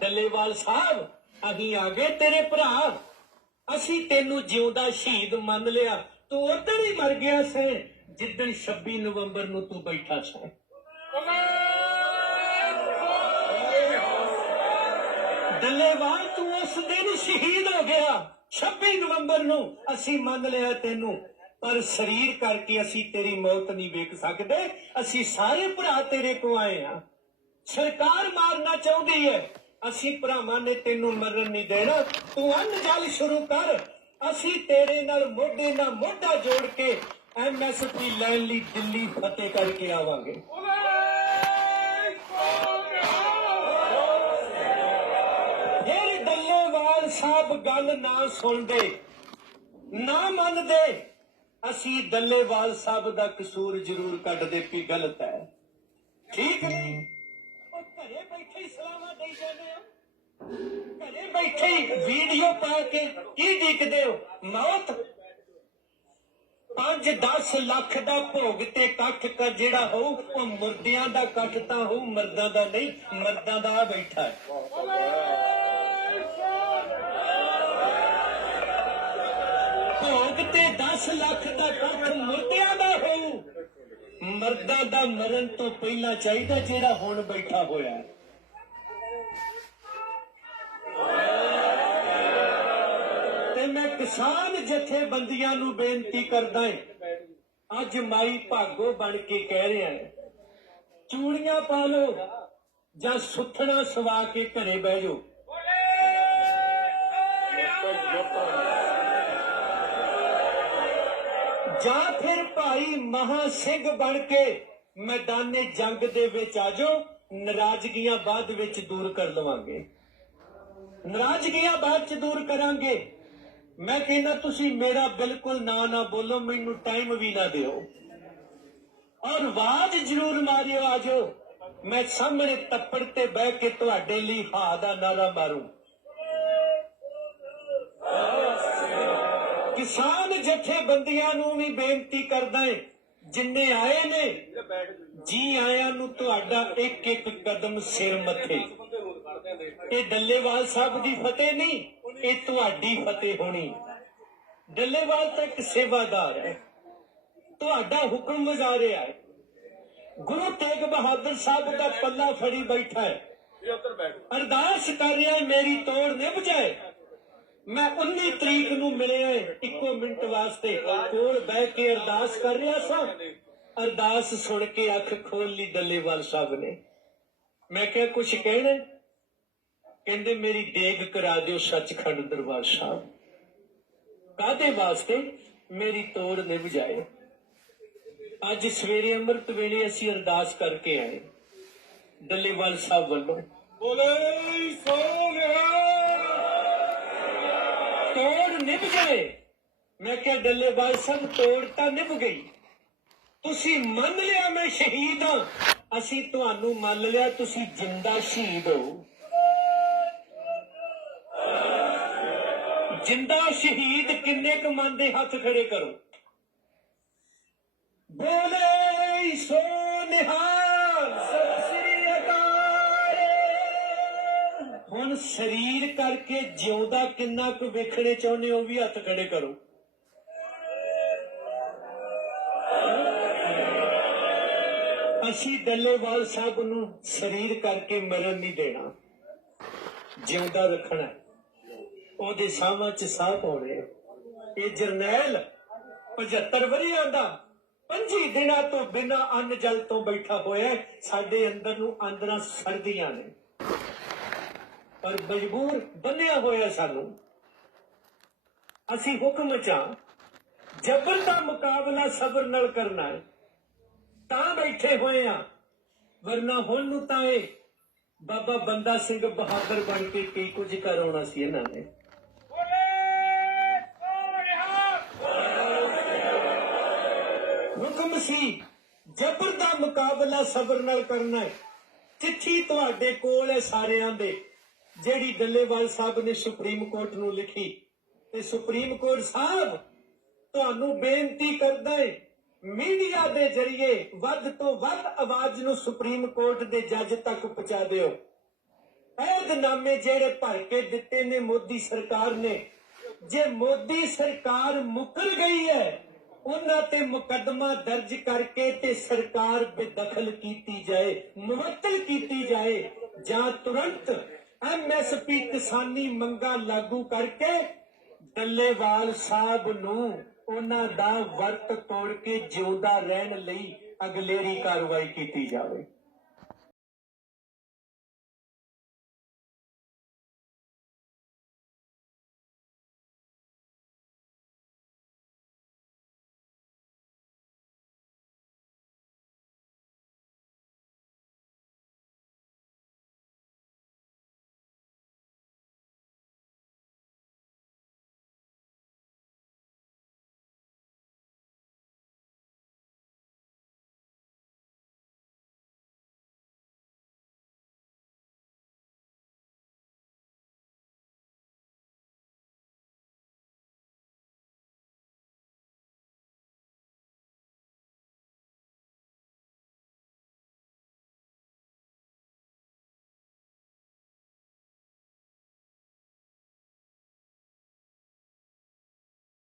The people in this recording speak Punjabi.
ਡੱਲੇਵਾਲ ਸਾਹਿਬ ਅਸੀਂ ਆ ਗਏ ਤੇਰੇ ਭਰਾ। ਅਸੀਂ ਤੈਨੂੰ ਜਿਉਂਦਾ ਸ਼ਹੀਦ ਮੰਨ ਲਿਆ। ਤੂੰ ਉਦੋਂ ਹੀ ਮਰ ਗਿਆ ਸੀ। ਜਿੱਦਣ 26 ਨਵੰਬਰ ਨੂੰ ਤੂੰ ਬੈਠਾ ਸੀ। ਡੱਲੇਵਾਲ, ਤੂੰ ਉਸ ਦਿਨ ਸ਼ਹੀਦ ਹੋ ਗਿਆ। 26 ਨਵੰਬਰ ਨੂੰ ਅਸੀਂ ਮੰਨ ਲਿਆ ਤੈਨੂੰ। ਪਰ ਸਰੀਰ ਕਰਕੇ ਅਸੀਂ ਤੇਰੀ ਮੌਤ ਨਹੀਂ ਵੇਖ ਸਕਦੇ। ਅਸੀਂ ਸਾਰੇ ਭਰਾ ਤੇਰੇ ਕੋ ਆਏ ਆ ਸਰਕਾਰ ਮਾਰਨਾ ਚਾਹੁੰਦੀ ਹੈ। ਅਸੀਂ ਭਰਾਵਾਂ ਨੇ ਤੈਨੂੰ ਮਰਨ ਨਹੀਂ ਦੇਣਾ। ਤੂੰ ਅੰਨ ਜਲ ਸ਼ੁਰੂ ਕਰ। ਅਸੀਂ ਤੇਰੇ ਨਾਲ ਮੋਢੇ ਨਾਲ ਮੋਢਾ ਜੋੜ ਕੇ ਐਮਐਸਪੀ ਲੈਣ ਲਈ ਦਿੱਲੀ ਫਤਿਹ ਕਰਕੇ ਆਵਾਂਗੇ। ਫਿਰ ਡੱਲੇਵਾਲ ਸਾਹਿਬ ਗੱਲ ਨਾ ਸੁਣਦੇ, ਨਾ ਮੰਨਦੇ, ਅਸੀਂ ਡੱਲੇਵਾਲ ਸਾਹਿਬ ਦਾ ਕਸੂਰ ਜ਼ਰੂਰ ਕੱਢਦੇ ਵੀ ਗਲਤ ਹੈ। ਠੀਕ ਨਹੀਂ? ਉਹ ਘਰੇ ਬੈਠੇ ਹੀ ਸਲਾਮਾਂ ਦੇਈ ਜਾਂਦੇ ਘਰੇ ਬੈਠੇ ਹੀ ਵੀਡੀਓ ਪਾ ਕੇ ਕੀ ਦੇਖਦੇ ਹੋ? ਮੌਤ? 5-10 ਲੱਖ ਦਾ ਭੋਗ ਤੇ ਇਕੱਠ ਕਰ ਜਿਹੜਾ ਹੋਊ, ਉਹ ਮੁਰਦਿਆਂ ਦਾ ਇਕੱਠ ਤਾਂ ਹੋਊ, ਮਰਦਾਂ ਦਾ ਨਹੀਂ, ਮਰਦਾਂ ਦਾ ਬੈਠਾ ਹੈ। ਭੋਗ ਤੇ 10 ਲੱਖ ਦਾ ਇਕੱਠ ਮੁਰਦਿਆਂ ਦਾ ਹੋ ਮਰਦਾਂ ਦਾ ਮਰਨ ਤੋਂ ਪਹਿਲਾਂ ਚਾਹੀਦਾ ਜਿਹੜਾ ਹੁਣ ਬੈਠਾ ਹੋਇਆ ਹੈ। ਮੈਂ ਕਿਸਾਨ ਜਥੇਬੰਦੀਆਂ ਨੂੰ ਬੇਨਤੀ ਕਰਦਾ ਹਾਂ, ਅੱਜ ਮਾਈ ਭਾਗੋ ਬਣ ਕੇ ਕਹਿ ਰਿਹਾ ਚੂੜੀਆਂ ਪਾ ਲਓ ਜਾਂ ਸੁੱਥਣਾ ਸਵਾ ਕੇ ਘਰੇ ਬਹਿ ਜਾਓ। ਜਾਂ ਫਿਰ ਭਾਈ ਮਹਾ ਸਿੰਘ ਬਣ ਕੇ ਮੈਦਾਨੇ ਜੰਗ ਦੇ ਵਿੱਚ ਆ ਜਾਓ, ਨਾਰਾਜ਼ਗੀਆਂ ਬਾਅਦ ਵਿੱਚ ਦੂਰ ਕਰ ਲਵਾਂਗੇ। ਨਾਰਾਜ਼ਗੀਆਂ ਬਾਅਦ ਚ ਦੂਰ ਕਰਾਂਗੇ। ਮੈਂ ਕਹਿੰਦਾ ਤੁਸੀਂ ਮੇਰਾ ਬਿਲਕੁਲ ਨਾ ਨਾ ਬੋਲੋ, ਮੈਨੂੰ ਟਾਈਮ ਵੀ ਨਾ ਦਿਓ। ਔਰ ਆਵਾਜ਼ ਜ਼ਰੂਰ ਮਾਰਿਓ ਆਜੋ ਮੈਂ ਸਾਹਮਣੇ ਤੱਪੜ ਤੇ ਬਹਿ ਕੇ ਤੁਹਾਡੇ ਲਈ ਹਾ ਦਾ ਨਾਰਾ ਮਾਰੂ। ਕਿਸਾਨ ਜਥੇਬੰਦੀਆਂ ਨੂੰ ਵੀ ਬੇਨਤੀ ਕਰਦਾ ਹਾਂ ਜਿੰਨੇ ਆਏ ਨੇ, ਜੀ ਆਇਆਂ ਨੂੰ ਤੁਹਾਡਾ ਇੱਕ ਇੱਕ ਕਦਮ ਸਿਰ ਮੱਥੇ। ਇਹ ਡੱਲੇਵਾਲ ਸਾਹਿਬ ਦੀ ਫਤਿਹ ਨਹੀਂ, ਇਹ ਤੁਹਾਡੀ ਫਤਿਹ ਹੋਣੀ। ਡੱਲੇਵਾਲ ਤਾਂ ਇੱਕ ਸੇਵਾਦਾਰ ਹੈ। ਤੁਹਾਡਾ ਹੁਕਮ ਵਜਾਰਿਆ ਹੈ। ਗੁਰੂ ਤੇਗ ਬਹਾਦਰ ਸਾਹਿਬ ਦਾ ਪੱਲਾ ਫੜੀ ਬੈਠਾ ਹੈ। ਅਰਦਾਸ ਕਰ ਰਿਹਾ ਮੇਰੀ ਤੋੜ ਨਿਭ ਜਾਏ। ਮੈਂ 19 ਤਰੀਕ ਨੂੰ ਮਿਲਿਆ ਇੱਕੋ ਮਿੰਟ ਵਾਸਤੇ। ਕੋਲ ਬਹਿ ਕੇ ਅਰਦਾਸ ਕਰ ਰਿਹਾ ਸਾਂ। ਅਰਦਾਸ ਸੁਣ ਕੇ ਅੱਖ ਖੋਲ ਲਈ ਡੱਲੇਵਾਲ ਸਾਹਿਬ ਨੇ। ਮੈਂ ਕਿਹਾ ਕੁਝ ਕਹਿਣਾ ਕਹਿੰਦੇ, ਮੇਰੀ ਦੇਗ ਕਰਾ ਦਿਓ ਸੱਚਖੰਡ ਦਰਬਾਰ ਸਾਹਿਬ। ਕਾਦੇ ਵਾਸਤੇ? ਮੇਰੀ ਤੋੜ ਨਿਭ ਜਾਏ। ਅੱਜ ਸਵੇਰੇ ਅੰਮ੍ਰਿਤ ਵੇਲੇ ਅਸੀਂ ਅਰਦਾਸ ਕਰਕੇ ਆਏ। ਡੱਲੇਵਾਲ ਸਾਹਿਬ ਵੱਲੋਂ। ਬੋਲੇ ਸੋਨਿਆ ਤੋੜ ਨਿਭ ਜਾਏ ਮੈਂ ਕਿਹਾ ਡੱਲੇਵਾਲ ਸਾਹਿਬ, ਤੋੜ ਤਾਂ ਨਿਭ ਗਈ। ਤੁਸੀਂ ਮੰਨ ਲਿਆ ਮੈਂ ਸ਼ਹੀਦ ਹਾਂ। ਅਸੀਂ ਤੁਹਾਨੂੰ ਮੰਨ ਲਿਆ, ਤੁਸੀਂ ਜਿੰਦਾ ਸ਼ਹੀਦ ਹੋ। ਜਿੰਦਾ ਸ਼ਹੀਦ ਕਿੰਨੇ ਕੁ ਮਨ ਦੇ ਹੱਥ ਖੜੇ ਕਰੋ। ਬੋਲੇ ਸੋ ਨਿਹਾਲ। ਹੁਣ ਸਰੀਰ ਕਰਕੇ ਜਿਉਂਦਾ ਕਿੰਨਾ ਕੁ ਵੇਖਣੇ ਚਾਹੁੰਦੇ ਹੋ ਵੀ ਹੱਥ ਖੜੇ ਕਰੋ। ਅਸੀਂ ਡੱਲੇਵਾਲ ਸਾਹਿਬ ਨੂੰ ਸਰੀਰ ਕਰਕੇ ਮਰਨ ਨਹੀਂ ਦੇਣਾ। ਜਿਉਂਦਾ ਰੱਖਣਾ ਉਹਦੇ ਸਾਹਾਂ 'ਚ ਸਾਹ ਪਾਉਣੇ ਇਹ ਜਰਨੈਲ 75 ਵਰਿਆਂ ਦਾ 25 ਦਿਨਾਂ ਤੋਂ ਬਿਨਾਂ ਅੰਨ ਜਲ ਤੋਂ ਬੈਠਾ ਹੋਇਆ ਸਾਡੇ ਅੰਦਰ ਨੂੰ ਅੰਦਰਾਂ ਸੜਦੀਆਂ ਨੇ। ਪਰ ਮਜਬੂਰ ਬੰਨਿਆ ਹੋਇਆ ਸਾਨੂੰ। ਅਸੀਂ ਹੁਕਮ ਚਾਂ ਜਬਰ ਦਾ ਮੁਕਾਬਲਾ ਸਬਰ ਨਾਲ ਕਰਨਾ ਹੈ ਤਾਂ ਬੈਠੇ ਹੋਏ ਆ ਵਰਨਾ ਹੁਣ ਨੂੰ ਤਾਂ ਇਹ ਬਾਬਾ ਬੰਦਾ ਸਿੰਘ ਬਹਾਦਰ ਬਣ ਕੇ ਕੀ ਕੁਝ ਕਰਾਉਣਾ ਸੀ ਇਹਨਾਂ ਨੇ। ਹੁਕਮ ਸੀ ਜਬਰ ਦਾ ਮੁਕਾਬਲਾ ਸਬਰ ਨਾਲ ਕਰਨਾ ਹੈ। ਚਿੱਠੀ ਤੁਹਾਡੇ ਕੋਲ ਹੈ ਸਾਰਿਆਂ ਦੇ। ਜਿਹੜੀ ਡੱਲੇਵਾਲ ਸਾਹਿਬ ਨੇ ਸੁਪਰੀਮ ਕੋਰਟ ਨੂੰ ਲਿਖੀ, ਤੇ ਸੁਪਰੀਮ ਕੋਰਟ ਸਾਹਿਬ ਤੁਹਾਨੂੰ ਬੇਨਤੀ ਕਰਦਾ ਹੈ ਮੀਡੀਆ ਦੇ ਜ਼ਰੀਏ ਵੱਧ ਤੋਂ ਵੱਧ ਆਵਾਜ਼ ਨੂੰ ਸੁਪਰੀਮ ਕੋਰਟ ਦੇ ਜੱਜ ਤੱਕ ਪਹੁੰਚਾ ਦਿਓ। ਅਹਿਦਨਾਮੇ ਜਿਹੜੇ ਭਰ ਕੇ ਦਿੱਤੇ ਨੇ ਮੋਦੀ ਸਰਕਾਰ ਨੇ, ਜੇ ਮੋਦੀ ਸਰਕਾਰ ਮੁਕਰ ਗਈ ਹੈ, ਉਹਨਾਂ ਤੇ ਮੁਕੱਦਮਾ ਦਰਜ ਕਰਕੇ ਤੇ ਸਰਕਾਰ ਬੇਦਖਲ ਕੀਤੀ ਜਾਏ, ਮੁਅੱਤਲ ਕੀਤੀ ਜਾਏ, ਜਾਂ ਤੁਰੰਤ ਐਮਐਸਪੀ ਕਿਸਾਨੀ ਮੰਗਾਂ ਲਾਗੂ ਕਰਕੇ ਡੱਲੇਵਾਲ ਸਾਹਿਬ ਨੂੰ ਉਹਨਾਂ ਦਾ ਵਰਤ ਤੋੜ ਕੇ ਜਿਉਂਦਾ ਰਹਿਣ ਲਈ ਅਗਲੇਰੀ ਕਾਰਵਾਈ ਕੀਤੀ ਜਾਵੇ।